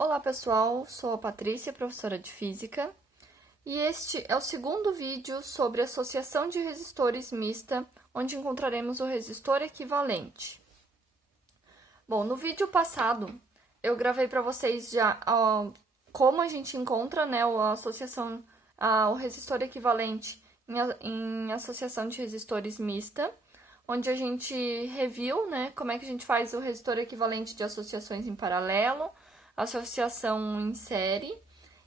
Olá pessoal, sou a Patrícia, professora de Física, e este é o segundo vídeo sobre associação de resistores mista, onde encontraremos o resistor equivalente. Bom, no vídeo passado eu gravei para vocês já como a gente encontra, a associação, o resistor equivalente em associação de resistores mista, onde a gente reviu, como é que a gente faz o resistor equivalente de associações em paralelo, associação em série,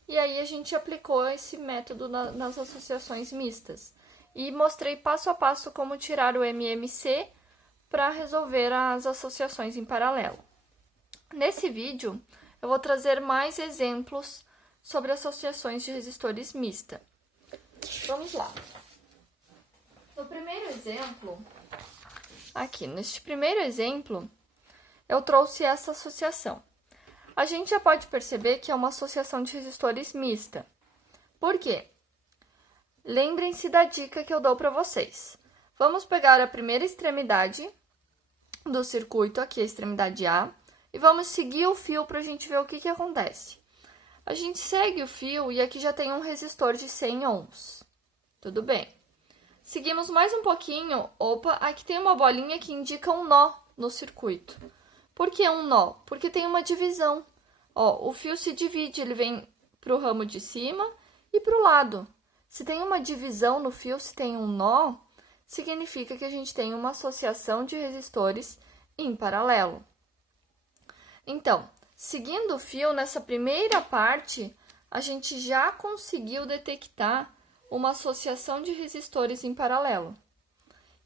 e aí a gente aplicou esse método nas associações mistas. E mostrei passo a passo como tirar o MMC para resolver as associações em paralelo. Nesse vídeo, eu vou trazer mais exemplos sobre associações de resistores mista. Vamos lá. No primeiro exemplo, neste primeiro exemplo, eu trouxe essa associação. A gente já pode perceber que é uma associação de resistores mista. Por quê? Lembrem-se da dica que eu dou para vocês. Vamos pegar a primeira extremidade do circuito, aqui a extremidade A, e vamos seguir o fio para a gente ver o que acontece. A gente segue o fio e aqui já tem um resistor de 100 ohms. Tudo bem. Seguimos mais um pouquinho, aqui tem uma bolinha que indica um nó no circuito. Por que um nó? Porque tem uma divisão. O fio se divide, ele vem para o ramo de cima e para o lado. Se tem uma divisão no fio, se tem um nó, significa que a gente tem uma associação de resistores em paralelo. Então, seguindo o fio, nessa primeira parte, a gente já conseguiu detectar uma associação de resistores em paralelo.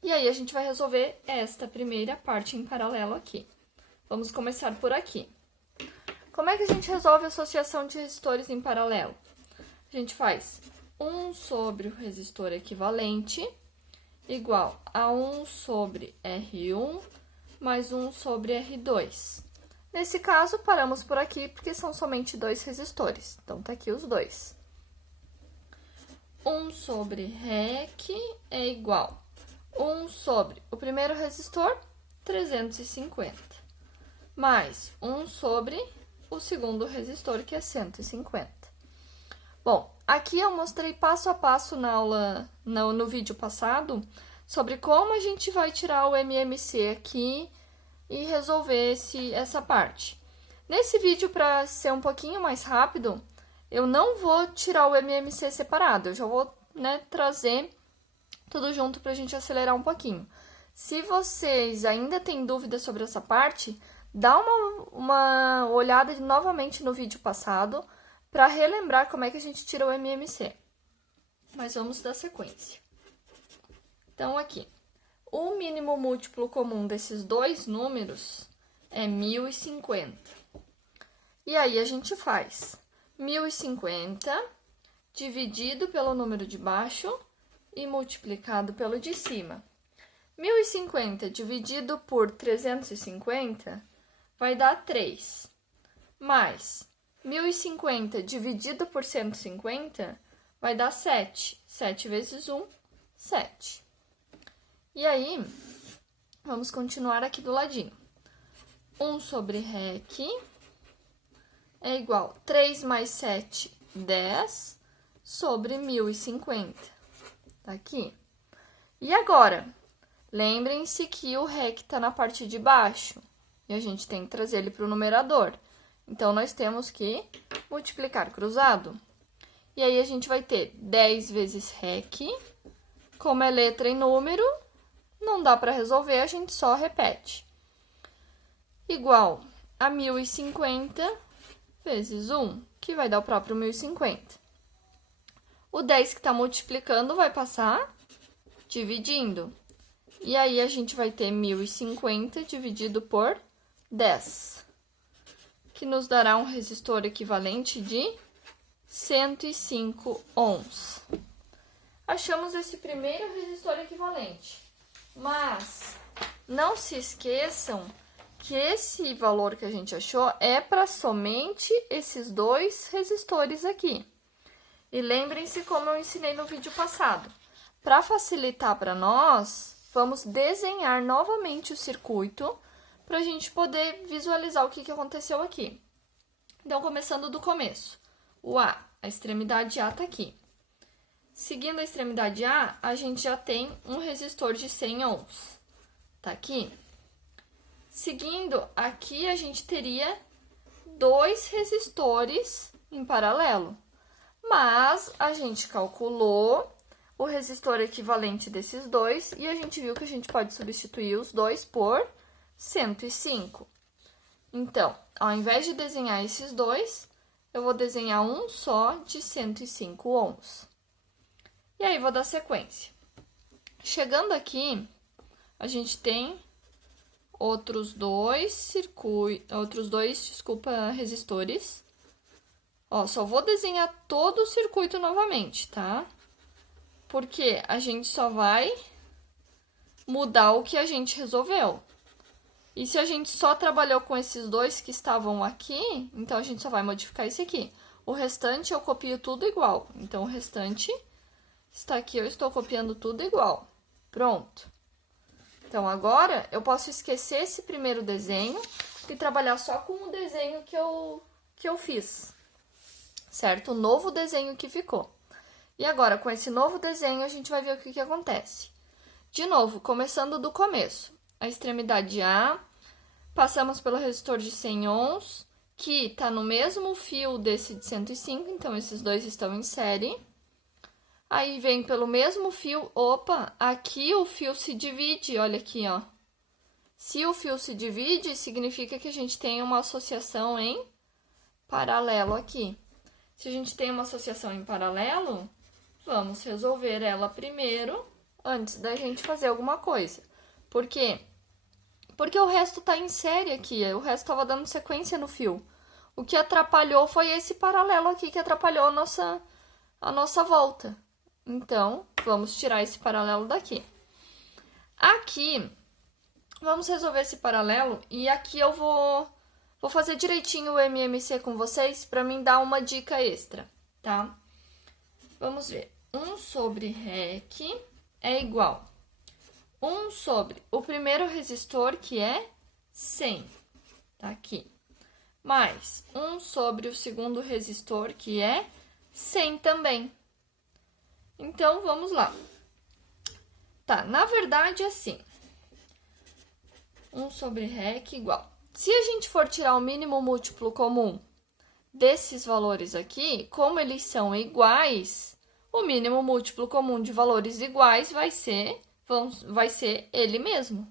E aí, a gente vai resolver esta primeira parte em paralelo aqui. Vamos começar por aqui. Como é que a gente resolve a associação de resistores em paralelo? A gente faz 1 sobre o resistor equivalente igual a 1 sobre R1 mais 1 sobre R2. Nesse caso, paramos por aqui porque são somente dois resistores. Então, tá aqui os dois. 1 sobre REC é igual a 1 sobre o primeiro resistor, 350. Mais 1 sobre o segundo resistor, que é 150. Bom, aqui eu mostrei passo a passo na aula, no vídeo passado, sobre como a gente vai tirar o MMC aqui e resolver essa parte. Nesse vídeo, para ser um pouquinho mais rápido, eu não vou tirar o MMC separado, eu já vou trazer tudo junto para a gente acelerar um pouquinho. Se vocês ainda têm dúvidas sobre essa parte, dá uma olhada novamente no vídeo passado para relembrar como é que a gente tira o MMC. Mas vamos dar sequência. Então, aqui, o mínimo múltiplo comum desses dois números é 1050. E aí, a gente faz 1050 dividido pelo número de baixo e multiplicado pelo de cima. 1050 dividido por 350 vai dar 3, mais 1050 dividido por 150 vai dar 7. 7 vezes 1, 7. E aí, vamos continuar aqui do ladinho. 1 sobre REC é igual a 3 mais 7, 10, sobre 1050. Tá aqui. E agora, lembrem-se que o REC está na parte de baixo. E a gente tem que trazer ele para o numerador. Então, nós temos que multiplicar cruzado. E aí, a gente vai ter 10 vezes REC. Como é letra e número, não dá para resolver, a gente só repete. Igual a 1050 vezes 1, que vai dar o próprio 1050. O 10 que está multiplicando vai passar dividindo. E aí, a gente vai ter 1050 dividido por 10, que nos dará um resistor equivalente de 105 ohms. Achamos esse primeiro resistor equivalente, mas não se esqueçam que esse valor que a gente achou é para somente esses dois resistores aqui. E lembrem-se como eu ensinei no vídeo passado. Para facilitar para nós, vamos desenhar novamente o circuito para a gente poder visualizar o que aconteceu aqui. Então, começando do começo. O A, a extremidade A tá aqui. Seguindo a extremidade A, a gente já tem um resistor de 100 ohms. Tá aqui. Seguindo, aqui a gente teria 2 resistores em paralelo. Mas a gente calculou o resistor equivalente desses dois e a gente viu que a gente pode substituir os dois por 105. Então, ao invés de desenhar esses dois, eu vou desenhar um só de 105 ohms. E aí, vou dar sequência. Chegando aqui, a gente tem outros dois resistores. Ó, só vou desenhar todo o circuito novamente, tá? Porque a gente só vai mudar o que a gente resolveu. E se a gente só trabalhou com esses dois que estavam aqui, então a gente só vai modificar esse aqui. O restante eu copio tudo igual. Então, o restante está aqui, eu estou copiando tudo igual. Pronto. Então, agora eu posso esquecer esse primeiro desenho e trabalhar só com o desenho que eu fiz. Certo? O novo desenho que ficou. E agora, com esse novo desenho, a gente vai ver o que acontece. De novo, começando do começo. A extremidade A, passamos pelo resistor de 100 ohms, que está no mesmo fio desse de 105, então esses dois estão em série. Aí vem pelo mesmo fio, opa, aqui o fio se divide, olha aqui, ó. Se o fio se divide, significa que a gente tem uma associação em paralelo aqui. Se a gente tem uma associação em paralelo, vamos resolver ela primeiro, antes da gente fazer alguma coisa. Por quê? Porque o resto tá em série aqui, o resto estava dando sequência no fio. O que atrapalhou foi esse paralelo aqui que atrapalhou a nossa volta. Então, vamos tirar esse paralelo daqui. Aqui, vamos resolver esse paralelo e aqui eu vou fazer direitinho o MMC com vocês para mim dar uma dica extra, tá? Vamos ver. 1 sobre REC é igual 1 sobre o primeiro resistor, que é 100, tá aqui, mais 1 sobre o segundo resistor, que é 100 também. Então, vamos lá. Tá, na verdade, assim, 1 sobre REC igual. Se a gente for tirar o mínimo múltiplo comum desses valores aqui, como eles são iguais, o mínimo múltiplo comum de valores iguais vai ser ele mesmo.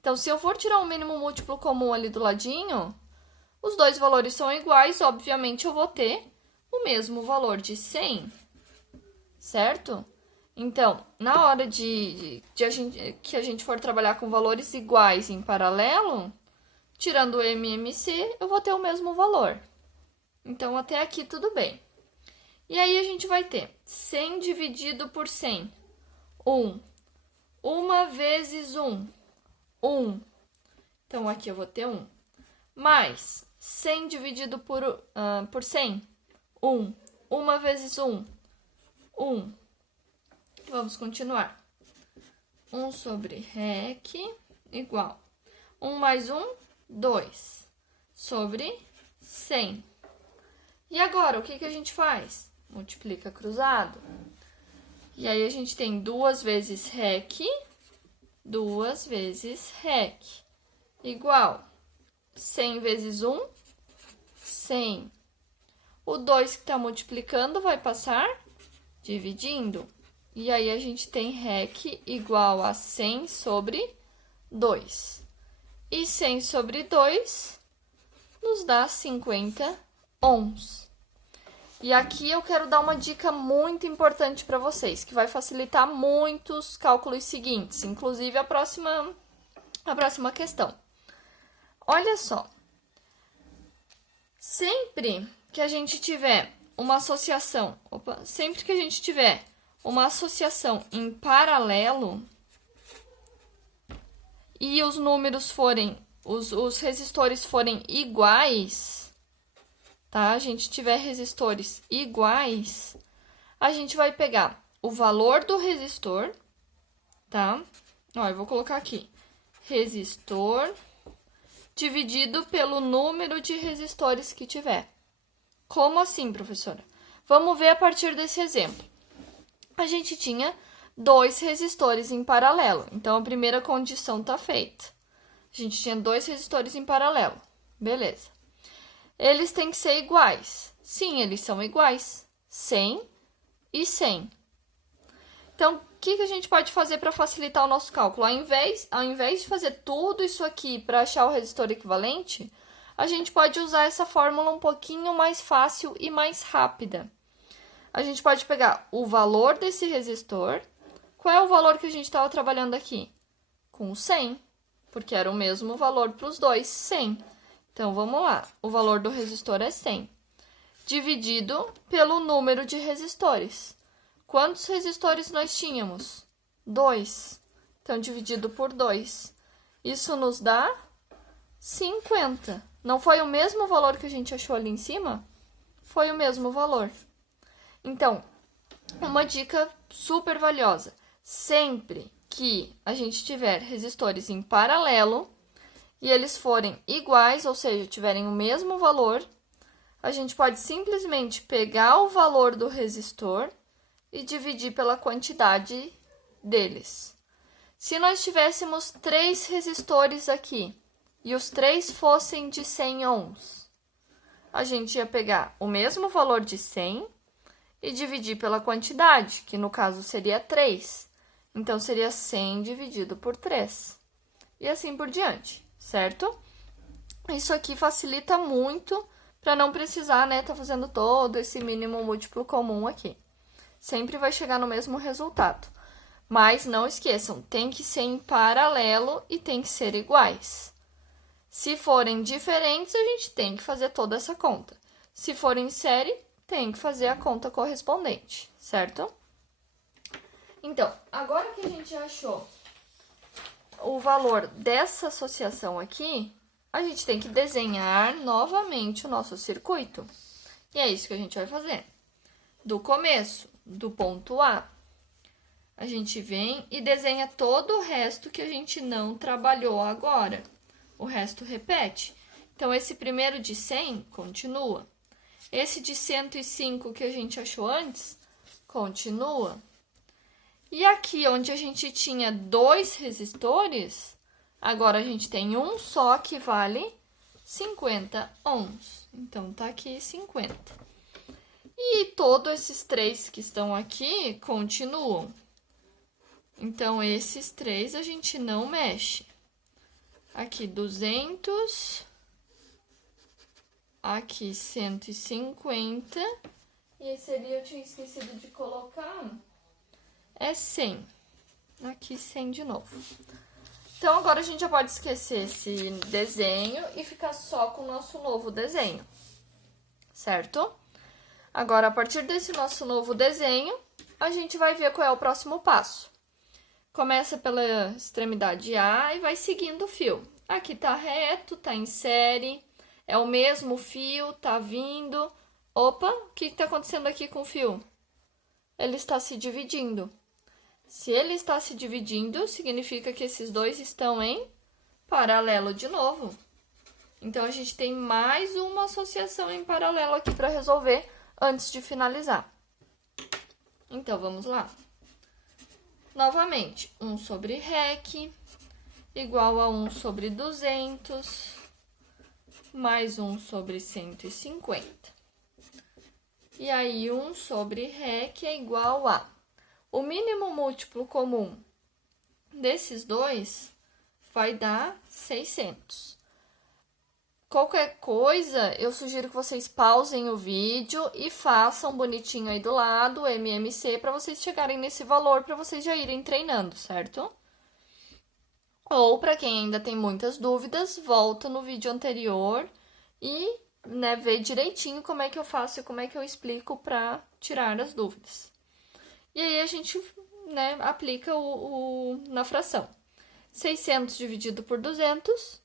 Então, se eu for tirar o mínimo múltiplo comum ali do ladinho, os dois valores são iguais, obviamente eu vou ter o mesmo valor de 100, certo? Então, na hora que a gente for trabalhar com valores iguais em paralelo, tirando o MMC, eu vou ter o mesmo valor. Então, até aqui tudo bem. E aí, a gente vai ter 100 dividido por 100, 1. 1 vezes 1, 1. Então, aqui eu vou ter 1. Mais 100 dividido por 100, 1. 1 vezes 1, 1. Vamos continuar. 1 sobre REC igual 1 mais 1, 2, sobre 100. E agora, o que a gente faz? Multiplica cruzado. E aí, a gente tem 2 vezes REC, 2 vezes REC, igual 100 vezes 1, 100. O 2 que está multiplicando vai passar dividindo. E aí, a gente tem REC igual a 100 sobre 2. E 100 sobre 2 nos dá 50 ohms. E aqui eu quero dar uma dica muito importante para vocês, que vai facilitar muitos cálculos seguintes, inclusive a próxima questão. Olha só, sempre que a gente tiver uma associação em paralelo e os números os resistores forem iguais, tá? A gente tiver resistores iguais, a gente vai pegar o valor do resistor, tá? Ó, eu vou colocar aqui, resistor dividido pelo número de resistores que tiver. Como assim, professora? Vamos ver a partir desse exemplo. A gente tinha 2 resistores em paralelo, então a primeira condição está feita. A gente tinha 2 resistores em paralelo, beleza. Eles têm que ser iguais. Sim, eles são iguais, 100 e 100. Então, o que a gente pode fazer para facilitar o nosso cálculo? Ao invés de fazer tudo isso aqui para achar o resistor equivalente, a gente pode usar essa fórmula um pouquinho mais fácil e mais rápida. A gente pode pegar o valor desse resistor. Qual é o valor que a gente estava trabalhando aqui? Com 100, porque era o mesmo valor para os dois, 100. Então, vamos lá. O valor do resistor é 100, dividido pelo número de resistores. Quantos resistores nós tínhamos? 2. Então, dividido por 2. Isso nos dá 50. Não foi o mesmo valor que a gente achou ali em cima? Foi o mesmo valor. Então, uma dica super valiosa. Sempre que a gente tiver resistores em paralelo e eles forem iguais, ou seja, tiverem o mesmo valor, a gente pode simplesmente pegar o valor do resistor e dividir pela quantidade deles. Se nós tivéssemos 3 resistores aqui e os 3 fossem de 100 ohms, a gente ia pegar o mesmo valor de 100 e dividir pela quantidade, que no caso seria 3. Então, seria 100 dividido por 3. E assim por diante, certo? Isso aqui facilita muito para não precisar, né, tá fazendo todo esse mínimo múltiplo comum aqui. Sempre vai chegar no mesmo resultado. Mas não esqueçam, tem que ser em paralelo e tem que ser iguais. Se forem diferentes, a gente tem que fazer toda essa conta. Se forem em série, tem que fazer a conta correspondente, certo? Então, agora que a gente achou o valor dessa associação aqui, a gente tem que desenhar novamente o nosso circuito. E é isso que a gente vai fazer. Do começo, do ponto A, a gente vem e desenha todo o resto que a gente não trabalhou agora. O resto repete. Então, esse primeiro de 100 continua. Esse de 105 que a gente achou antes, continua. E aqui, onde a gente tinha 2 resistores, agora a gente tem um só que vale 50 ohms. Então, tá aqui 50. E todos esses 3 que estão aqui continuam. Então, esses 3 a gente não mexe. Aqui 200, aqui 150, e esse ali eu tinha esquecido de colocar, é 100. Aqui 100 de novo. Então, agora a gente já pode esquecer esse desenho e ficar só com o nosso novo desenho, certo? Agora, a partir desse nosso novo desenho, a gente vai ver qual é o próximo passo. Começa pela extremidade A e vai seguindo o fio. Aqui tá reto, tá em série, é o mesmo fio, tá vindo. Opa, o que tá acontecendo aqui com o fio? Ele está se dividindo. Se ele está se dividindo, significa que esses dois estão em paralelo de novo. Então, a gente tem mais uma associação em paralelo aqui para resolver antes de finalizar. Então, vamos lá. Novamente, 1 sobre REC igual a 1 sobre 200 mais 1 sobre 150. E aí, 1 sobre REC é igual a... O mínimo múltiplo comum desses dois vai dar 600. Qualquer coisa, eu sugiro que vocês pausem o vídeo e façam bonitinho aí do lado, MMC, para vocês chegarem nesse valor, para vocês já irem treinando, certo? Ou, para quem ainda tem muitas dúvidas, volta no vídeo anterior e, né, vê direitinho como é que eu faço e como é que eu explico para tirar as dúvidas. E aí, a gente, né, aplica na fração. 600 dividido por 200,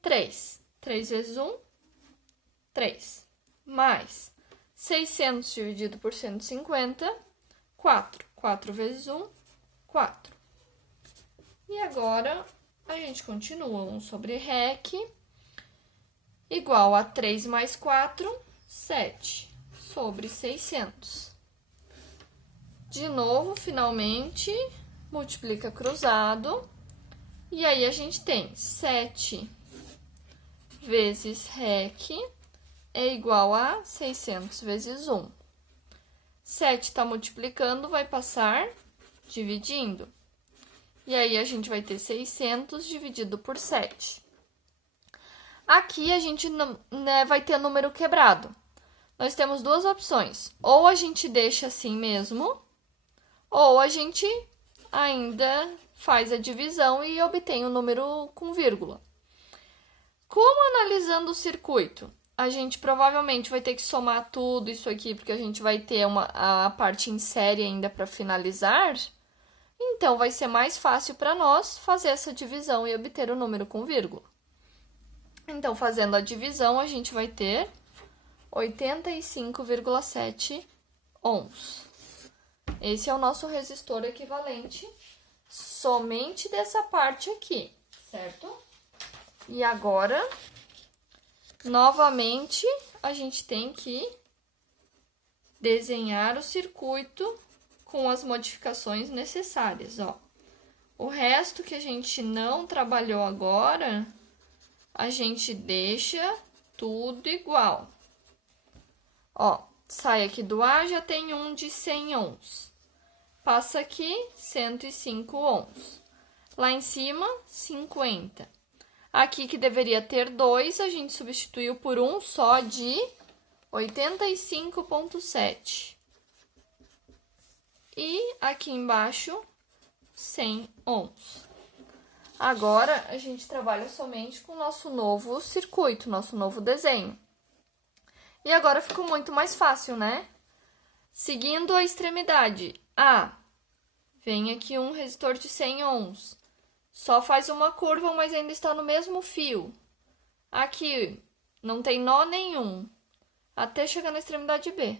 3. 3 vezes 1, 3. Mais 600 dividido por 150, 4. 4 vezes 1, 4. E agora, a gente continua. 1 sobre REC igual a 3 mais 4, 7 sobre 600. De novo, finalmente, multiplica cruzado. E aí, a gente tem 7 vezes REC é igual a 600 vezes 1. 7 está multiplicando, vai passar dividindo. E aí, a gente vai ter 600 dividido por 7. Aqui, a gente vai ter número quebrado. Nós temos duas opções. Ou a gente deixa assim mesmo, ou a gente ainda faz a divisão e obtém o número com vírgula. Como analisando o circuito? A gente provavelmente vai ter que somar tudo isso aqui, porque a gente vai ter a parte em série ainda para finalizar. Então, vai ser mais fácil para nós fazer essa divisão e obter o número com vírgula. Então, fazendo a divisão, a gente vai ter 85,7 ohms. Esse é o nosso resistor equivalente somente dessa parte aqui, certo? E agora, novamente, a gente tem que desenhar o circuito com as modificações necessárias, ó. O resto que a gente não trabalhou agora, a gente deixa tudo igual. Ó, sai aqui do A, já tem um de 100 ohms. Passa aqui, 105 ohms. Lá em cima, 50. Aqui que deveria ter 2, a gente substituiu por um só de 85,7. E aqui embaixo, 100 ohms. Agora, a gente trabalha somente com o nosso novo circuito, nosso novo desenho. E agora ficou muito mais fácil, né? Seguindo a extremidade A, vem aqui um resistor de 100 ohms. Só faz uma curva, mas ainda está no mesmo fio. Aqui, não tem nó nenhum, até chegar na extremidade B.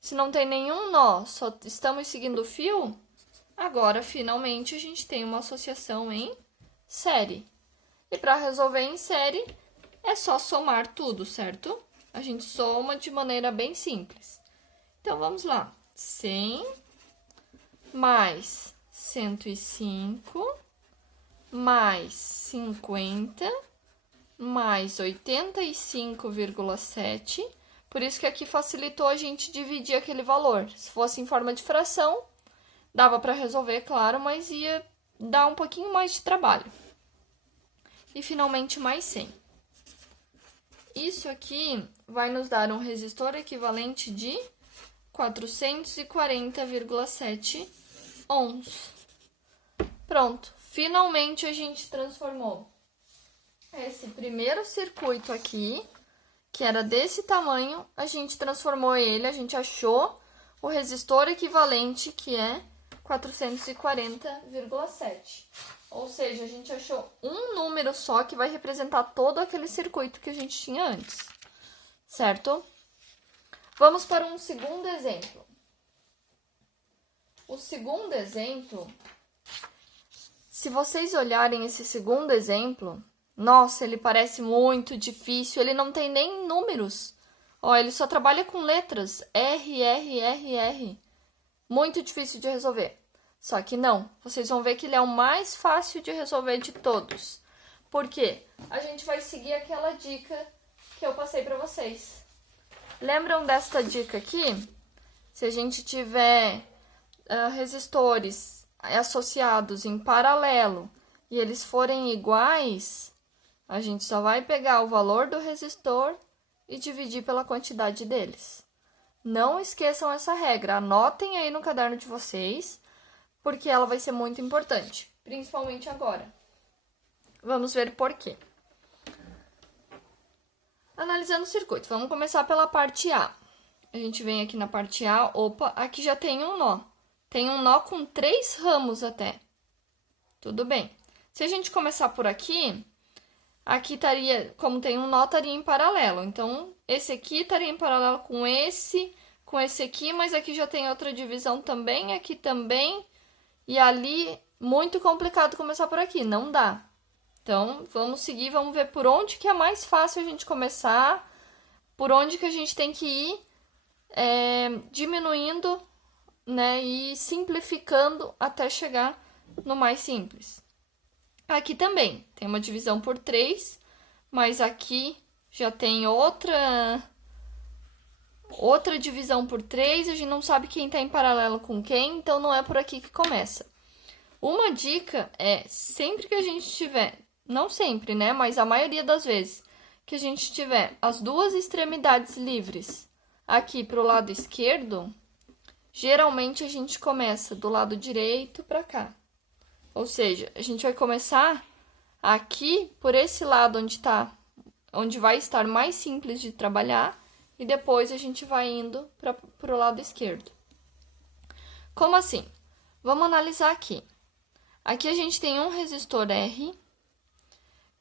Se não tem nenhum nó, só estamos seguindo o fio, agora, finalmente, a gente tem uma associação em série. E para resolver em série, é só somar tudo, certo? A gente soma de maneira bem simples. Então, vamos lá. 100 mais 105 mais 50 mais 85,7. Por isso que aqui facilitou a gente dividir aquele valor. Se fosse em forma de fração, dava para resolver, claro, mas ia dar um pouquinho mais de trabalho. E, finalmente, mais 100. Isso aqui vai nos dar um resistor equivalente de 440,7 ohms. Pronto, finalmente a gente transformou esse primeiro circuito aqui, que era desse tamanho, a gente transformou ele, a gente achou o resistor equivalente, que é 440,7. Ou seja, a gente achou um número só que vai representar todo aquele circuito que a gente tinha antes, certo? Vamos para um segundo exemplo. O segundo exemplo, se vocês olharem esse segundo exemplo, nossa, ele parece muito difícil, ele não tem nem números. Ó, ele só trabalha com letras, R, R, R, R. Muito difícil de resolver. Só que não, vocês vão ver que ele é o mais fácil de resolver de todos. Por quê? A gente vai seguir aquela dica que eu passei para vocês. Lembram desta dica aqui? Se a gente tiver resistores associados em paralelo e eles forem iguais, a gente só vai pegar o valor do resistor e dividir pela quantidade deles. Não esqueçam essa regra, anotem aí no caderno de vocês, porque ela vai ser muito importante, principalmente agora. Vamos ver por quê. Analisando o circuito, vamos começar pela parte A. A gente vem aqui na parte A, opa, aqui já tem um nó. Tem um nó com 3 ramos até. Tudo bem. Se a gente começar por aqui, aqui estaria, como tem um nó, estaria em paralelo. Então, esse aqui estaria em paralelo com esse aqui, mas aqui já tem outra divisão também, aqui também. E ali, muito complicado começar por aqui, não dá. Então, vamos seguir, vamos ver por onde que é mais fácil a gente começar por onde que a gente tem que ir diminuindo, né, e simplificando até chegar no mais simples. Aqui também tem uma divisão por 3, mas aqui já tem outra divisão por 3, a gente não sabe quem está em paralelo com quem, então não é por aqui que começa. Uma dica é, sempre que a gente tiver, não sempre, né, mas a maioria das vezes, que a gente tiver as duas extremidades livres aqui para o lado esquerdo, geralmente a gente começa do lado direito para cá. Ou seja, a gente vai começar aqui por esse lado onde vai estar mais simples de trabalhar, e depois a gente vai indo para o lado esquerdo. Como assim? Vamos analisar aqui. Aqui a gente tem um resistor R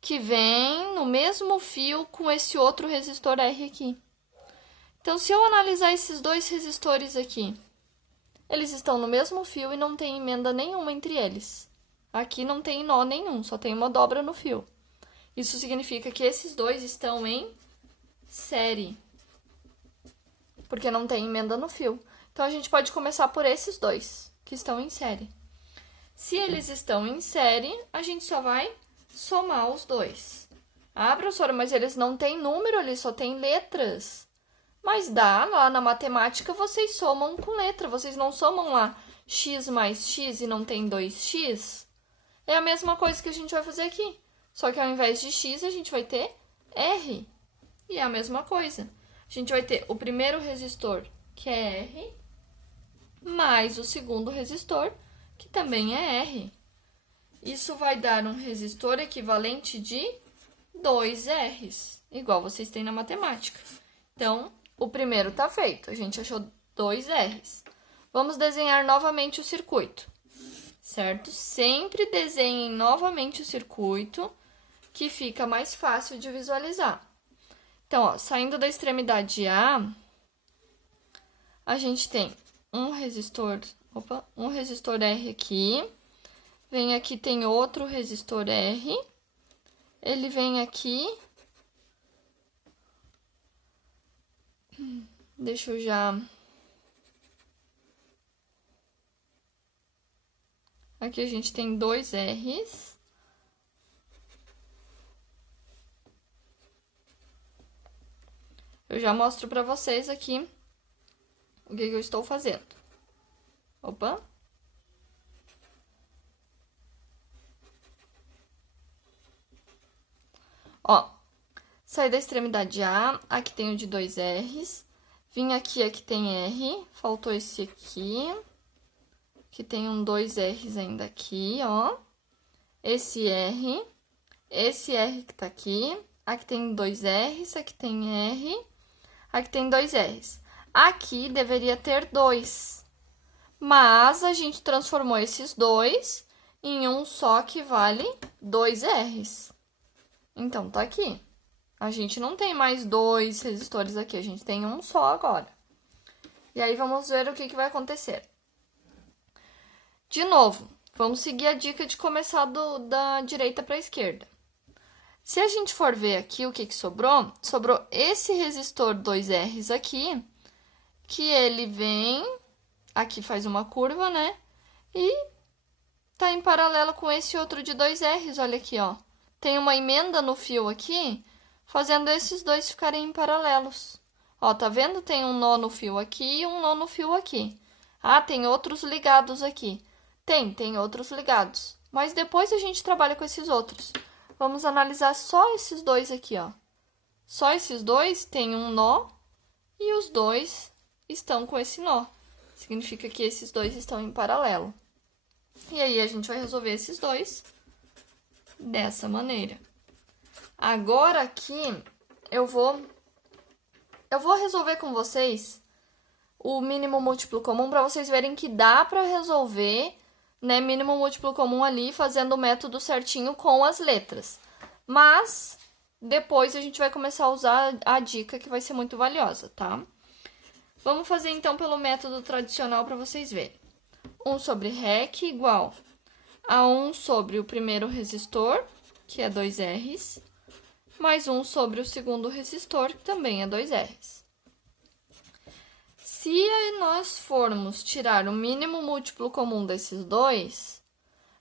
que vem no mesmo fio com esse outro resistor R aqui. Então, se eu analisar esses dois resistores aqui, eles estão no mesmo fio e não tem emenda nenhuma entre eles. Aqui não tem nó nenhum, só tem uma dobra no fio. Isso significa que esses dois estão em série, porque não tem emenda no fio. Então, a gente pode começar por esses dois, que estão em série. Se eles estão em série, a gente só vai somar os dois. Ah, professora, mas eles não têm número, eles só têm letras. Mas dá, lá na matemática vocês somam com letra, vocês não somam lá x mais x e não tem 2x? É a mesma coisa que a gente vai fazer aqui, só que ao invés de x a gente vai ter R. E é a mesma coisa. A gente vai ter o primeiro resistor, que é R, mais o segundo resistor, que também é R. Isso vai dar um resistor equivalente de 2 R's, igual vocês têm na matemática. Então, o primeiro está feito, a gente achou 2 R's. Vamos desenhar novamente o circuito, certo? Sempre desenhem novamente o circuito, que fica mais fácil de visualizar. Então, ó, saindo da extremidade A, a gente tem um resistor R aqui. Vem aqui, tem outro resistor R. Ele vem aqui. Deixa eu já... Aqui a gente tem 2 R's. Eu já mostro para vocês aqui o que eu estou fazendo. Opa! Ó, saí da extremidade A, aqui tem o de 2 R's. Vim aqui tem R, faltou esse aqui. Que tem um 2 R's ainda aqui, ó. Esse R que tá aqui. Aqui tem 2 R's, aqui tem R. Aqui tem 2 R's. Aqui deveria ter 2. Mas a gente transformou esses dois em um só que vale 2 R's. Então, tá aqui. A gente não tem mais 2 resistores aqui, a gente tem um só agora. E aí, vamos ver o que vai acontecer. De novo, vamos seguir a dica de começar da direita para a esquerda. Se a gente for ver aqui o que sobrou, sobrou esse resistor 2 R's aqui, que ele vem, aqui faz uma curva, né? E tá em paralelo com esse outro de 2 R's, olha aqui, ó. Tem uma emenda no fio aqui, fazendo esses dois ficarem em paralelos. Ó, tá vendo? Tem um nó no fio aqui e um nó no fio aqui. Ah, tem outros ligados aqui. Tem outros ligados. Mas depois a gente trabalha com esses outros. Vamos analisar só esses dois aqui, ó. Só esses dois têm um nó e os dois estão com esse nó. Significa que esses dois estão em paralelo. E aí, a gente vai resolver esses dois dessa maneira. Agora, aqui, eu vou resolver com vocês o mínimo múltiplo comum para vocês verem que dá para resolver, né, mínimo múltiplo comum ali, fazendo o método certinho com as letras. Mas, depois a gente vai começar a usar a dica que vai ser muito valiosa, tá? Vamos fazer, então, pelo método tradicional para vocês verem. 1 sobre REC igual a 1 sobre o primeiro resistor, que é 2 R's, mais 1 sobre o segundo resistor, que também é 2 R's. Se nós formos tirar o mínimo múltiplo comum desses dois,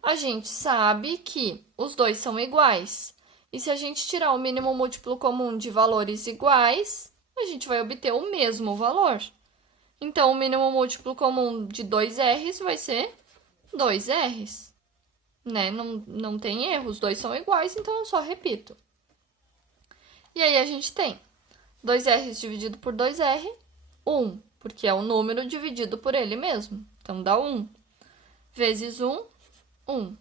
a gente sabe que os dois são iguais. E se a gente tirar o mínimo múltiplo comum de valores iguais, a gente vai obter o mesmo valor. Então, o mínimo múltiplo comum de 2 R's vai ser 2 R's. Né? Não tem erro, os dois são iguais, então eu só repito. E aí, a gente tem 2 R's dividido por 2R, 1, porque é o número dividido por ele mesmo. Então, dá 1. Vezes 1, 1.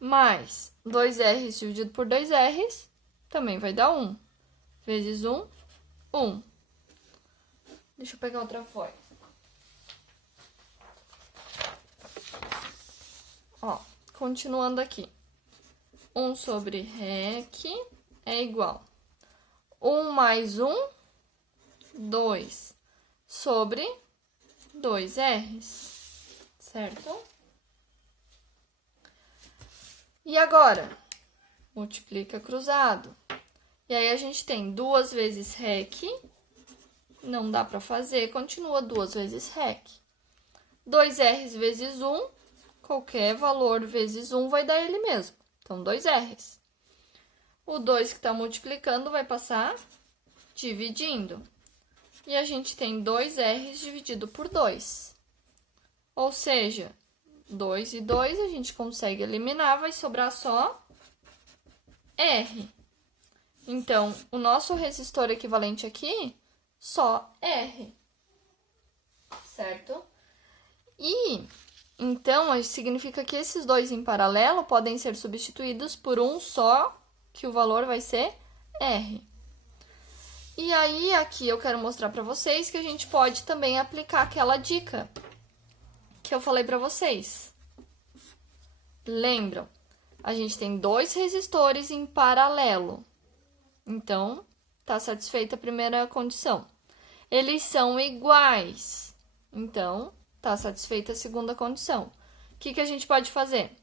Mais 2 R's dividido por 2 R's, também vai dar 1. Vezes 1, 1. Deixa eu pegar outra folha. Ó, continuando aqui. 1 sobre REC é igual. 1 mais 1, 2 sobre 2 R's, certo? E agora, multiplica cruzado. E aí, a gente tem 2 vezes REC, não dá para fazer, continua 2 vezes REC. 2 R's vezes 1, qualquer valor vezes 1 vai dar ele mesmo. Então, 2 R's. O 2 que está multiplicando vai passar dividindo. E a gente tem 2 R's dividido por 2. Ou seja, 2 e 2 a gente consegue eliminar, vai sobrar só R. Então, o nosso resistor equivalente aqui, só R. Certo? E, então, significa que esses dois em paralelo podem ser substituídos por um só, que o valor vai ser R. E aí, aqui eu quero mostrar para vocês que a gente pode também aplicar aquela dica que eu falei para vocês. Lembram? A gente tem dois resistores em paralelo. Então, está satisfeita a primeira condição. Eles são iguais. Então, está satisfeita a segunda condição. O que a gente pode fazer?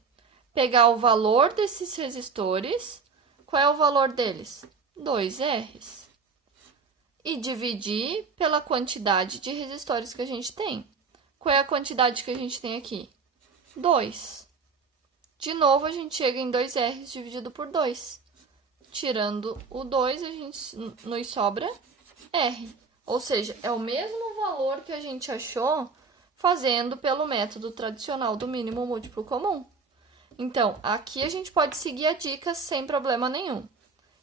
Pegar o valor desses resistores. Qual é o valor deles? 2 R's. E dividir pela quantidade de resistores que a gente tem. Qual é a quantidade que a gente tem aqui? 2. De novo, a gente chega em 2 R's dividido por 2. Tirando o 2, a gente nos sobra R. Ou seja, é o mesmo valor que a gente achou fazendo pelo método tradicional do mínimo múltiplo comum. Então, aqui a gente pode seguir a dica sem problema nenhum.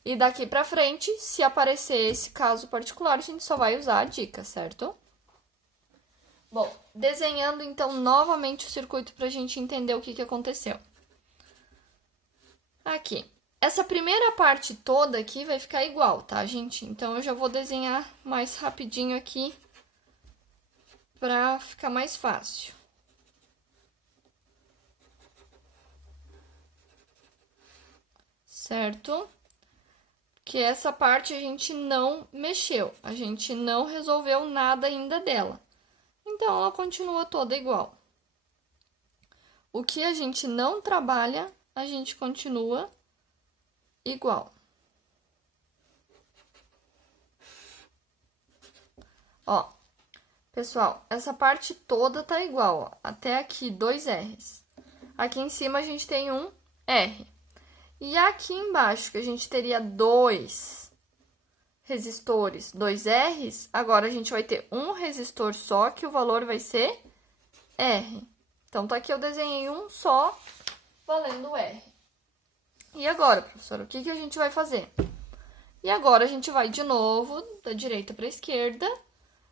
E daqui para frente, se aparecer esse caso particular, a gente só vai usar a dica, certo? Bom, desenhando então novamente o circuito para a gente entender o que aconteceu. Aqui, essa primeira parte toda aqui vai ficar igual, tá, gente? Então, eu já vou desenhar mais rapidinho aqui para ficar mais fácil. Certo? Que essa parte a gente não mexeu, a gente não resolveu nada ainda dela. Então, ela continua toda igual. O que a gente não trabalha, a gente continua igual. Ó, pessoal, essa parte toda tá igual, ó, até aqui 2 R's. Aqui em cima a gente tem um R. E aqui embaixo, que a gente teria 2 resistores, 2 R's, agora a gente vai ter um resistor só, que o valor vai ser R. Então, tá aqui eu desenhei um só, valendo R. E agora, professora, o que a gente vai fazer? E agora, a gente vai de novo, da direita para a esquerda,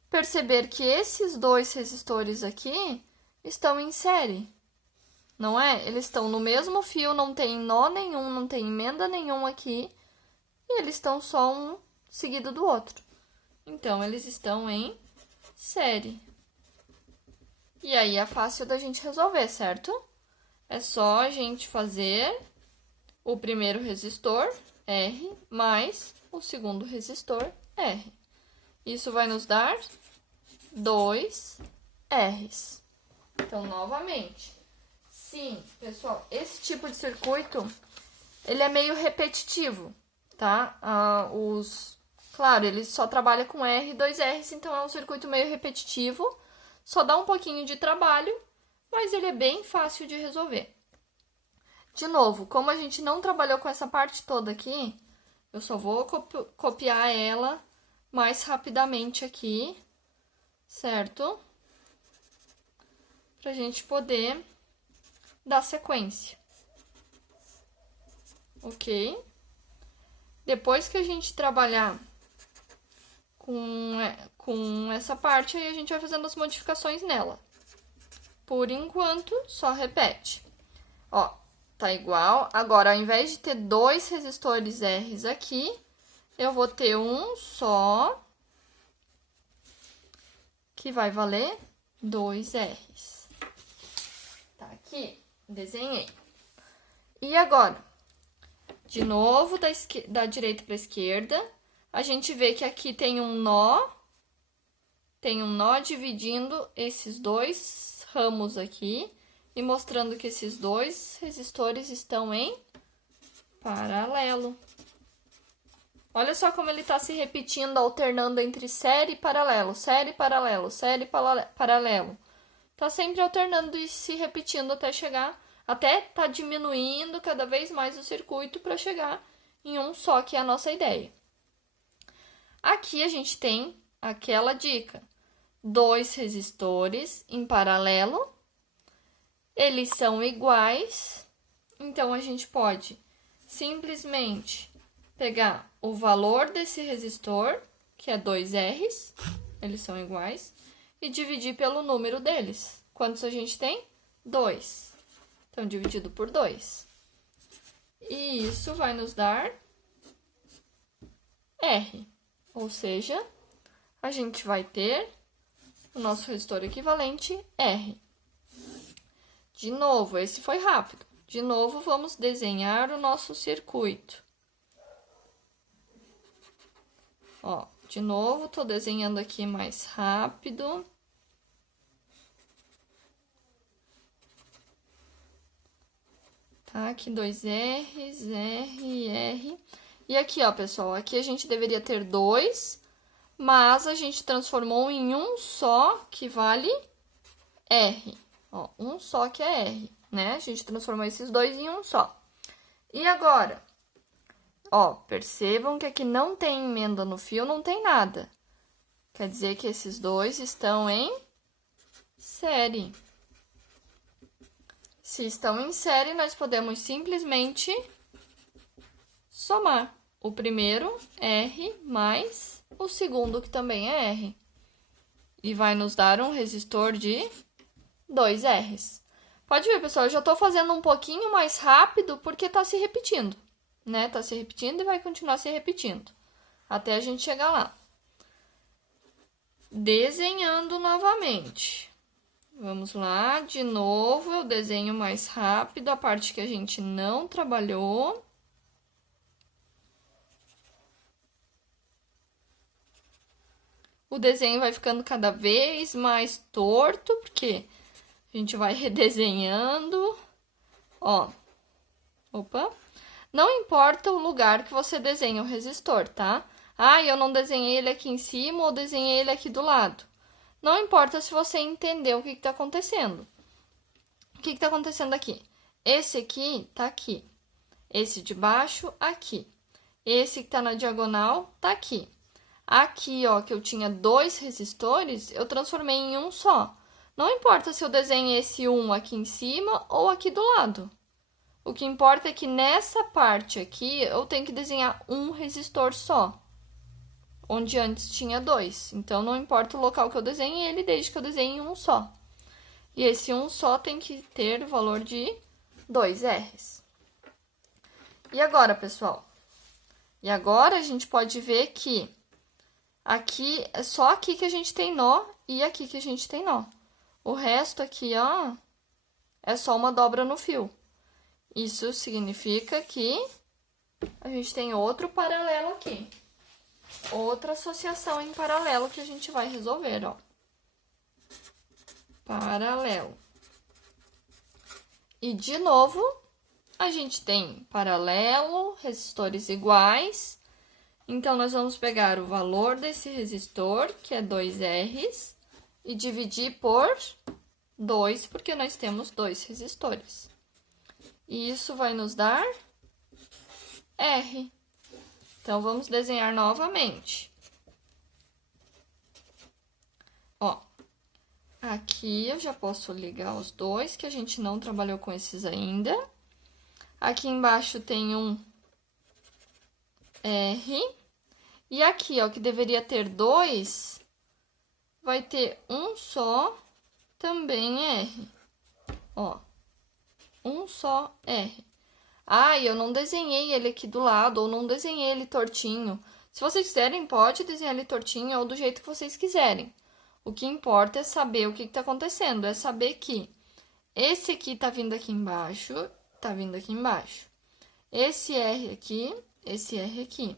perceber que esses dois resistores aqui estão em série. Não é? Eles estão no mesmo fio, não tem nó nenhum, não tem emenda nenhuma aqui. E eles estão só um seguido do outro. Então, eles estão em série. E aí, é fácil da gente resolver, certo? É só a gente fazer o primeiro resistor, R, mais o segundo resistor, R. Isso vai nos dar 2 R's. Então, novamente... Sim, pessoal, esse tipo de circuito, ele é meio repetitivo. tá? Claro, ele só trabalha com R e 2 Rs, então é um circuito meio repetitivo, só dá um pouquinho de trabalho, mas ele é bem fácil de resolver. De novo, como a gente não trabalhou com essa parte toda aqui, eu só vou copiar ela mais rapidamente aqui, certo? Pra gente poder dar sequência. Ok? Depois que a gente trabalhar com essa parte, aí a gente vai fazendo as modificações nela. Por enquanto, só repete. Ó, tá igual. Agora, ao invés de ter 2 resistores R's aqui, eu vou ter um só, que vai valer 2 R's. Tá aqui, desenhei. E agora, de novo, da direita para a esquerda, a gente vê que aqui tem um nó dividindo esses 2 ramos aqui e mostrando que esses 2 resistores estão em paralelo. Olha só como ele está se repetindo, alternando entre série e paralelo, série, paralelo, série, paralelo. Tá sempre alternando e se repetindo até tá diminuindo cada vez mais o circuito para chegar em um só, que é a nossa ideia. Aqui a gente tem aquela dica: 2 resistores em paralelo, eles são iguais, então a gente pode simplesmente pegar o valor desse resistor, que é 2 R's, eles são iguais, e dividir pelo número deles. Quantos a gente tem? 2. Então, dividido por 2. E isso vai nos dar R. Ou seja, a gente vai ter o nosso resistor equivalente R. De novo, esse foi rápido. De novo, vamos desenhar o nosso circuito. Ó, de novo, tô desenhando aqui mais rápido. Tá, aqui 2 R's, R e R. E aqui, ó, pessoal, aqui a gente deveria ter 2, mas a gente transformou em um só, que vale R. Ó, um só que é R, né? A gente transformou esses 2 em um só. E agora, ó, percebam que aqui não tem emenda no fio, não tem nada. Quer dizer que esses 2 estão em série. Se estão em série, nós podemos simplesmente somar o primeiro R mais o segundo, que também é R. E vai nos dar um resistor de 2 R's. Pode ver, pessoal, eu já estou fazendo um pouquinho mais rápido porque está se repetindo, né? Está se repetindo e vai continuar se repetindo até a gente chegar lá. Desenhando novamente. Vamos lá, de novo, eu desenho mais rápido a parte que a gente não trabalhou. O desenho vai ficando cada vez mais torto, porque a gente vai redesenhando. Ó, opa. Não importa o lugar que você desenha o resistor, tá? Ah, eu não desenhei ele aqui em cima ou desenhei ele aqui do lado. Não importa se você entendeu o que está acontecendo. O que está acontecendo aqui? Esse aqui tá aqui. Esse de baixo, aqui. Esse que tá na diagonal, tá aqui. Aqui, ó, que eu tinha 2 resistores, eu transformei em um só. Não importa se eu desenho esse um aqui em cima ou aqui do lado. O que importa é que nessa parte aqui, eu tenho que desenhar um resistor só, onde antes tinha 2. Então, não importa o local que eu desenhe ele, desde que eu desenhe um só. E esse um só tem que ter o valor de 2 R's. E agora, pessoal? E agora, a gente pode ver que aqui, é só aqui que a gente tem nó e aqui que a gente tem nó. O resto aqui, ó, é só uma dobra no fio. Isso significa que a gente tem outro paralelo aqui. Outra associação em paralelo que a gente vai resolver, ó. Paralelo. E, de novo, A gente tem paralelo, resistores iguais. Então, nós vamos pegar o valor desse resistor, que é 2R, e dividir por 2, porque nós temos 2 resistores. E isso vai nos dar R. Então, vamos desenhar novamente. Ó, aqui eu já posso ligar os dois, que a gente não trabalhou com esses ainda. Aqui embaixo tem um R. E aqui, ó, que deveria ter 2, vai ter um só, também R. Ó, um só R. Ah, e eu não desenhei ele aqui do lado, ou não desenhei ele tortinho. Se vocês quiserem, pode desenhar ele tortinho ou do jeito que vocês quiserem. O que importa é saber o que está acontecendo, é saber que esse aqui tá vindo aqui embaixo, tá vindo aqui embaixo. Esse R aqui, esse R aqui.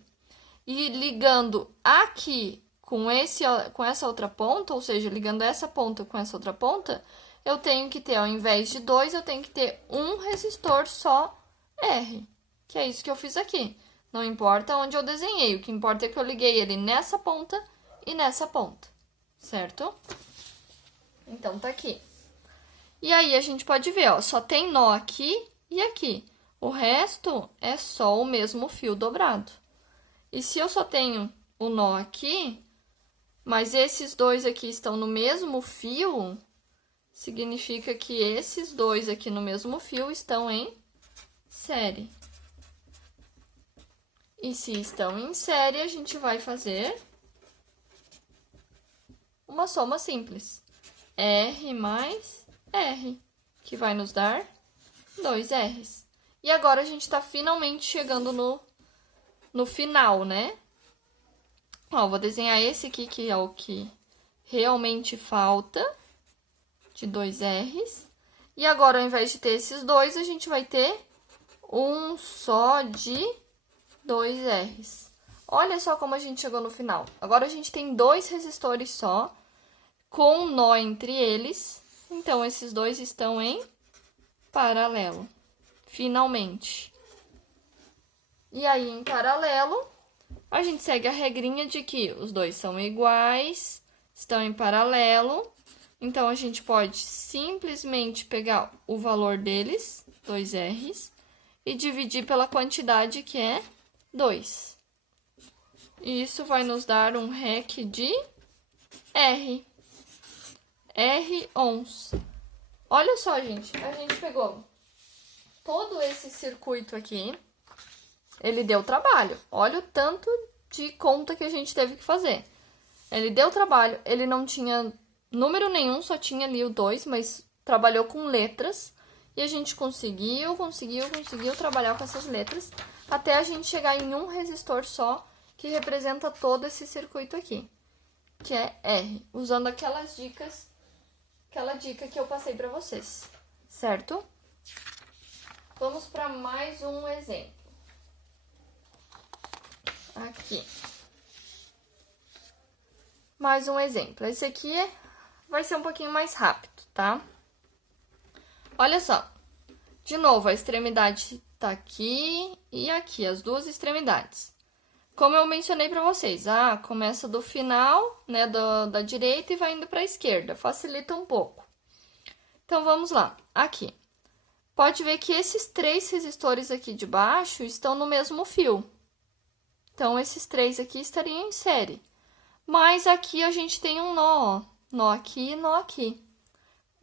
E ligando aqui com essa outra ponta, ou seja, ligando essa ponta com essa outra ponta, eu tenho que ter, ao invés de 2, eu tenho que ter um resistor só R, que é isso que eu fiz aqui. Não importa onde eu desenhei, o que importa é que eu liguei ele nessa ponta e nessa ponta, certo? Então, tá aqui. E aí, a gente pode ver, ó, só tem nó aqui e aqui. O resto é só o mesmo fio dobrado. E se eu só tenho o nó aqui, mas esses dois aqui estão no mesmo fio, significa que esses dois aqui no mesmo fio estão em série. E se estão em série, a gente vai fazer uma soma simples. R mais R, que vai nos dar 2 R's. E agora a gente está finalmente chegando no final, né? Ó, vou desenhar esse aqui, que é o que realmente falta, de 2 R's. E agora, ao invés de ter esses dois, a gente vai ter um só de 2 R's. Olha só como a gente chegou no final. Agora, a gente tem 2 resistores só, com um nó entre eles. Então, esses dois estão em paralelo, finalmente. E aí, em paralelo, a gente segue a regrinha de que os dois são iguais, estão em paralelo. Então, a gente pode simplesmente pegar o valor deles, 2 R's, e dividir pela quantidade que é 2. E isso vai nos dar um REC de R. R11. Olha só, gente, a gente pegou todo esse circuito aqui, ele deu trabalho. Olha o tanto de conta que a gente teve que fazer. Ele deu trabalho, ele não tinha número nenhum, só tinha ali o 2, mas trabalhou com letras. E a gente conseguiu trabalhar com essas letras, até a gente chegar em um resistor só, que representa todo esse circuito aqui, que é R, usando aquela dica que eu passei para vocês, certo? Vamos para mais um exemplo. Aqui. Mais um exemplo. Esse aqui vai ser um pouquinho mais rápido, tá? Olha só. De novo, a extremidade tá aqui e aqui, as duas extremidades. Como eu mencionei para vocês, começa do final, né, da direita e vai indo para a esquerda. Facilita um pouco. Então, vamos lá. Aqui. Pode ver que esses 3 resistores aqui de baixo estão no mesmo fio. Então, esses 3 aqui estariam em série. Mas aqui a gente tem um nó, ó. Nó aqui e nó aqui.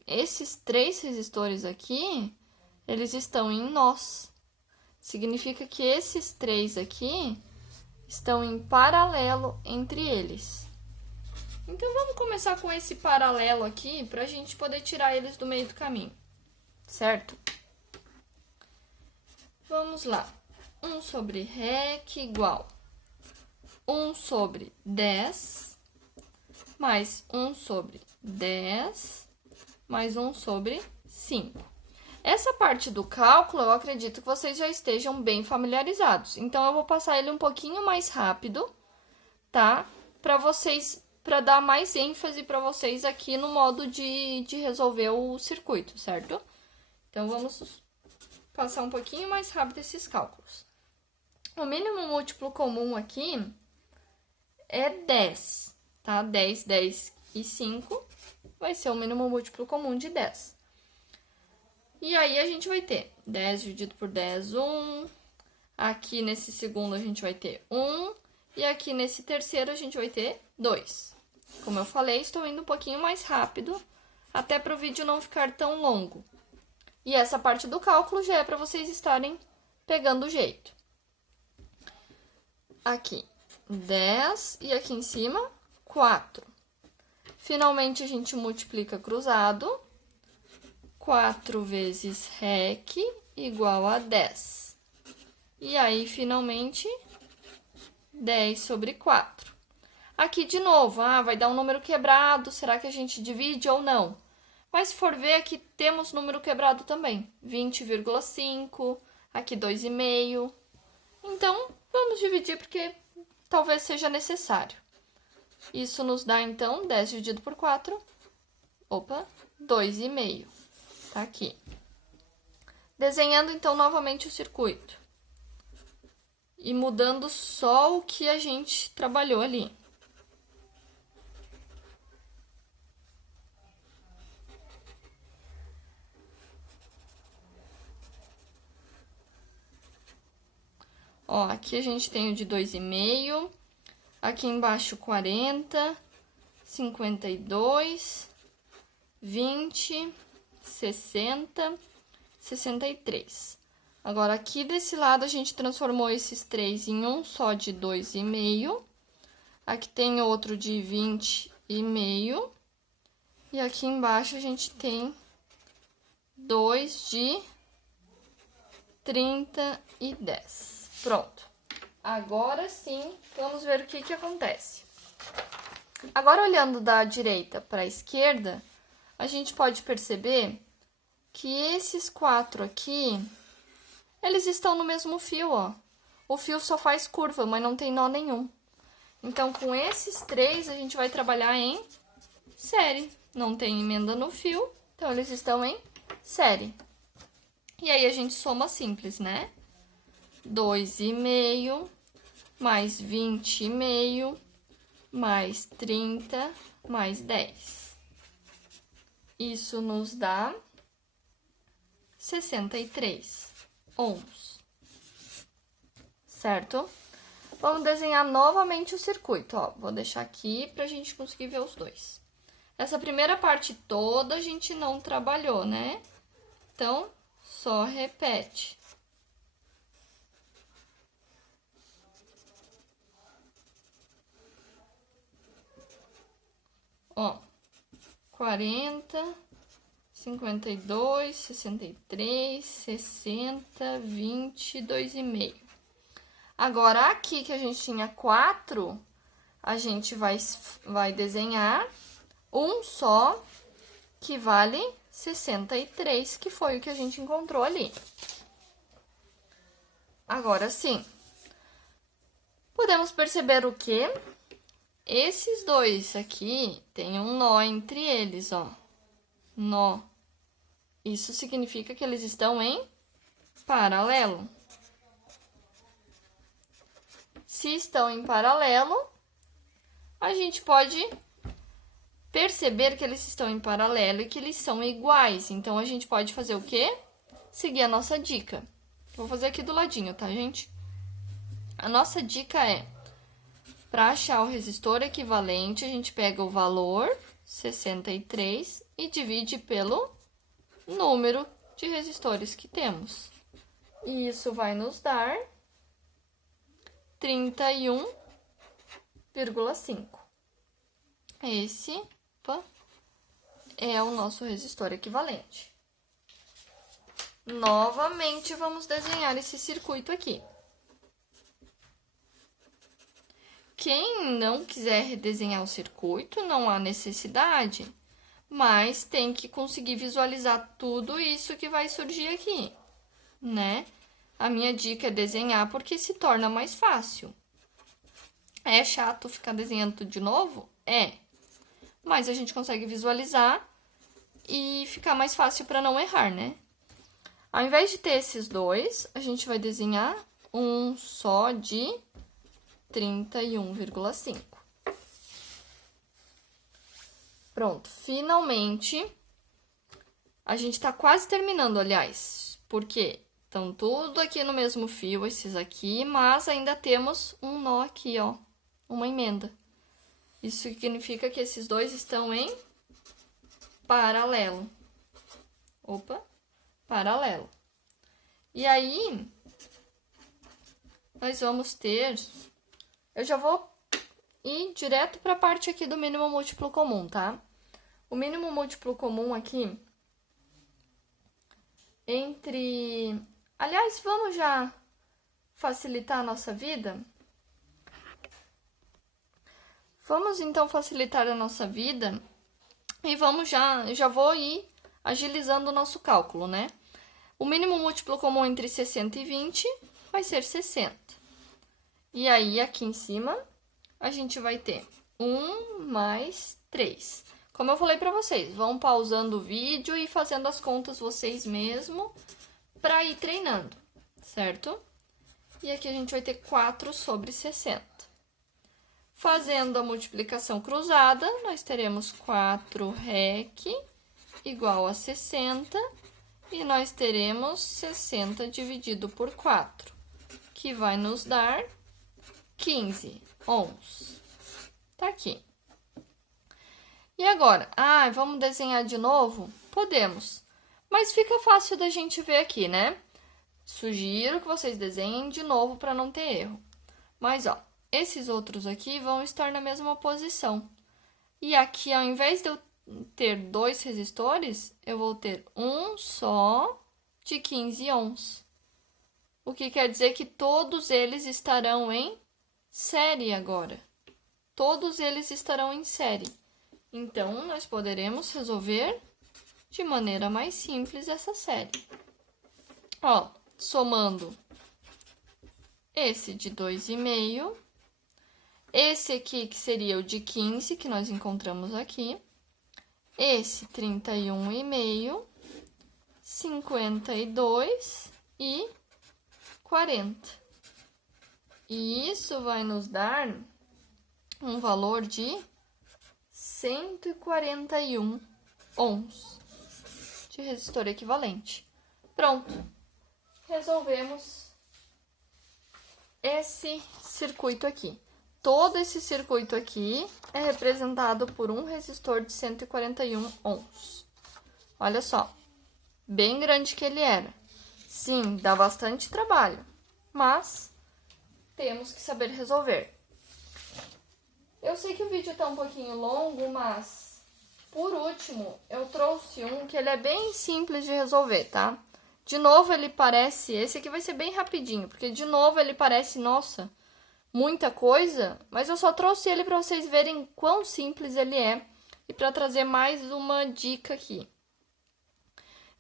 Esses 3 resistores aqui, eles estão em nós. Significa que esses 3 aqui estão em paralelo entre eles. Então, vamos começar com esse paralelo aqui, para a gente poder tirar eles do meio do caminho, certo? Vamos lá. 1 sobre REC igual 1 sobre 10, mais 1 sobre 10, mais 1 sobre 5. Essa parte do cálculo, eu acredito que vocês já estejam bem familiarizados. Então, eu vou passar ele um pouquinho mais rápido, tá? Para dar mais ênfase para vocês aqui no modo de resolver o circuito, certo? Então, vamos passar um pouquinho mais rápido esses cálculos. O mínimo múltiplo comum aqui é 10, tá? 10, 10 e 5 vai ser o mínimo múltiplo comum de 10. E aí, a gente vai ter 10 dividido por 10, 1. Aqui nesse segundo, a gente vai ter 1. E aqui nesse terceiro, a gente vai ter 2. Como eu falei, estou indo um pouquinho mais rápido, até para o vídeo não ficar tão longo. E essa parte do cálculo já é para vocês estarem pegando o jeito. Aqui, 10 e aqui em cima, 4. Finalmente, a gente multiplica cruzado. 4 vezes REC igual a 10. E aí, finalmente, 10 sobre 4. Aqui, de novo, vai dar um número quebrado, será que a gente divide ou não? Mas se for ver, aqui temos número quebrado também, 20,5, aqui 2,5. Então, vamos dividir porque talvez seja necessário. Isso nos dá, então, 10 dividido por 4, 2,5. Tá aqui. Desenhando, então, novamente o circuito. E mudando só o que a gente trabalhou ali. Ó, aqui a gente tem o de 2,5. Aqui embaixo, 40, 52, 20, 60, 63. Agora, aqui desse lado, a gente transformou esses 3 em um só de 2,5. Aqui tem outro de 20,5. E aqui embaixo, a gente tem 2 de 30 e 10. Pronto. Agora sim, vamos ver o que acontece. Agora, olhando da direita para a esquerda, a gente pode perceber que esses 4 aqui, eles estão no mesmo fio, ó. O fio só faz curva, mas não tem nó nenhum. Então, com esses 3, a gente vai trabalhar em série. Não tem emenda no fio, então eles estão em série. E aí, a gente soma simples, né? 2,5 mais 20,5 mais 30 mais 10. Isso nos dá 63 ohms. Certo? Vamos desenhar novamente o circuito, ó. Vou deixar aqui pra gente conseguir ver os dois. Essa primeira parte toda a gente não trabalhou, né? Então, só repete. Ó, 40, 52, 63, 60, 22,5. Agora, aqui que a gente tinha 4, a gente vai desenhar um só, que vale 63, que foi o que a gente encontrou ali. Agora sim, podemos perceber o quê? Esses dois aqui tem um nó entre eles, ó. Nó. Isso significa que eles estão em paralelo. Se estão em paralelo, a gente pode perceber que eles estão em paralelo e que eles são iguais. Então, a gente pode fazer o quê? Seguir a nossa dica. Vou fazer aqui do ladinho, tá, gente? A nossa dica é, para achar o resistor equivalente, a gente pega o valor 63 e divide pelo número de resistores que temos. E isso vai nos dar 31,5. Esse é o nosso resistor equivalente. Novamente, vamos desenhar esse circuito aqui. Quem não quiser redesenhar o circuito, não há necessidade, mas tem que conseguir visualizar tudo isso que vai surgir aqui, né? A minha dica é desenhar porque se torna mais fácil. É chato ficar desenhando tudo de novo? É. Mas a gente consegue visualizar e ficar mais fácil para não errar, né? Ao invés de ter esses dois, a gente vai desenhar um só de 31,5. Pronto, finalmente, a gente tá quase terminando, aliás, porque estão tudo aqui no mesmo fio, esses aqui, mas ainda temos um nó aqui, ó, uma emenda. Isso significa que esses dois estão em paralelo. Opa, paralelo. E aí, nós vamos ter... Eu já vou ir direto para a parte aqui do mínimo múltiplo comum, tá? O mínimo múltiplo comum aqui, Aliás, vamos já facilitar a nossa vida? Vamos, então, facilitar a nossa vida e vamos já vou ir agilizando o nosso cálculo, né? O mínimo múltiplo comum entre 60 e 20 vai ser 60. E aí, aqui em cima, a gente vai ter 1 mais 3. Como eu falei para vocês, vão pausando o vídeo e fazendo as contas vocês mesmos para ir treinando, certo? E aqui a gente vai ter 4 sobre 60. Fazendo a multiplicação cruzada, nós teremos 4 REC igual a 60, e nós teremos 60 dividido por 4, que vai nos dar 15 ohms. Tá aqui. E agora? Vamos desenhar de novo? Podemos, mas fica fácil da gente ver aqui, né? Sugiro que vocês desenhem de novo para não ter erro. Mas, ó, esses outros aqui vão estar na mesma posição. E aqui, ao invés de eu ter 2 resistores, eu vou ter um só de 15 ohms. O que quer dizer que todos eles estarão em série agora. Todos eles estarão em série. Então, nós poderemos resolver de maneira mais simples essa série. Ó, somando esse de 2,5, esse aqui que seria o de 15, que nós encontramos aqui, esse 31,5, 52 e 40. E isso vai nos dar um valor de 141 ohms de resistor equivalente. Pronto, resolvemos esse circuito aqui. Todo esse circuito aqui é representado por um resistor de 141 ohms. Olha só, bem grande que ele era. Sim, dá bastante trabalho, mas temos que saber resolver. Eu sei que o vídeo tá um pouquinho longo, mas, por último, eu trouxe um que ele é bem simples de resolver, tá? De novo, ele parece... Esse aqui vai ser bem rapidinho, porque, de novo, ele parece, nossa, muita coisa, mas eu só trouxe ele para vocês verem quão simples ele é e para trazer mais uma dica aqui.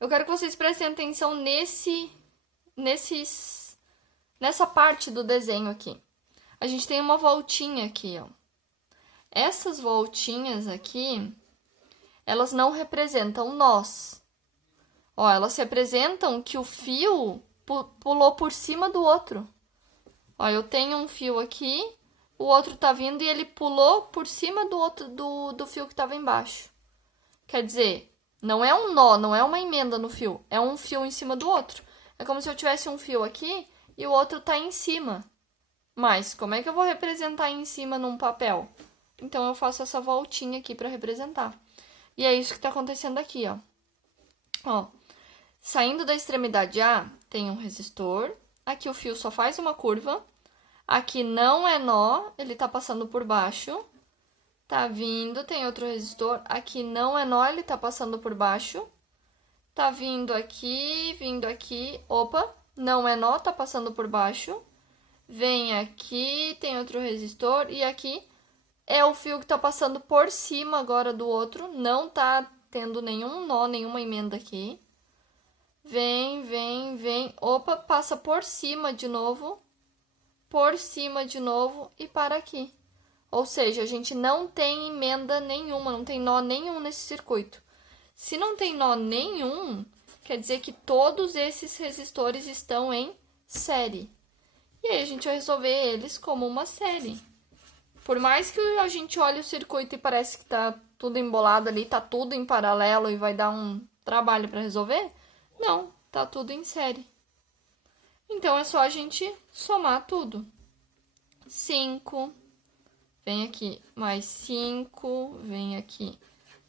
Eu quero que vocês prestem atenção nessa parte do desenho aqui. A gente tem uma voltinha aqui, ó. Essas voltinhas aqui, elas não representam nós. Ó, elas representam que o fio pulou por cima do outro. Ó, eu tenho um fio aqui, o outro tá vindo e ele pulou por cima do outro do fio que tava embaixo. Quer dizer, não é um nó, não é uma emenda no fio, é um fio em cima do outro. É como se eu tivesse um fio aqui e o outro tá em cima. Mas como é que eu vou representar em cima num papel? Então, eu faço essa voltinha aqui para representar. E é isso que tá acontecendo aqui, ó. Ó, saindo da extremidade A, tem um resistor. Aqui o fio só faz uma curva. Aqui não é nó, ele tá passando por baixo. Tá vindo, tem outro resistor. Aqui não é nó, ele tá passando por baixo. Tá vindo aqui, vindo aqui. Opa, não é nó, tá passando por baixo. Vem aqui, tem outro resistor. E aqui é o fio que tá passando por cima agora do outro. Não tá tendo nenhum nó, nenhuma emenda aqui. Vem, vem, vem. Opa, passa por cima de novo. Por cima de novo e para aqui. Ou seja, a gente não tem emenda nenhuma, não tem nó nenhum nesse circuito. Se não tem nó nenhum, quer dizer que todos esses resistores estão em série. E aí a gente vai resolver eles como uma série. Por mais que a gente olhe o circuito e parece que tá tudo embolado ali, tá tudo em paralelo e vai dar um trabalho para resolver, não, tá tudo em série. Então é só a gente somar tudo. 5, vem aqui, mais 5, vem aqui,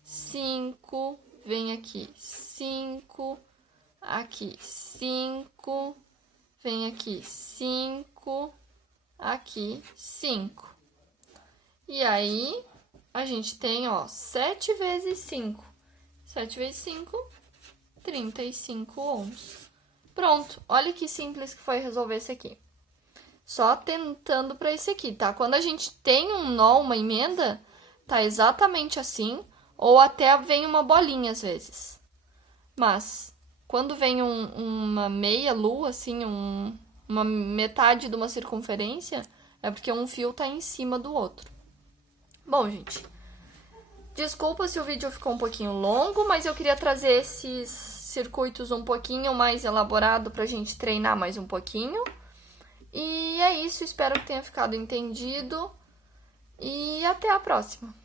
5, vem aqui, 5, aqui, 5, vem aqui, 5, aqui, 5. E aí, a gente tem, ó, 7 vezes 5. 7 vezes 5, 35 ohms. Pronto, olha que simples que foi resolver esse aqui. Só tentando para esse aqui, tá? Quando a gente tem um nó, uma emenda, tá exatamente assim, ou até vem uma bolinha às vezes. Mas, quando vem uma meia lua, assim, uma metade de uma circunferência, é porque um fio tá em cima do outro. Bom, gente, desculpa se o vídeo ficou um pouquinho longo, mas eu queria trazer esses circuitos um pouquinho mais elaborado pra gente treinar mais um pouquinho. E é isso, espero que tenha ficado entendido e até a próxima!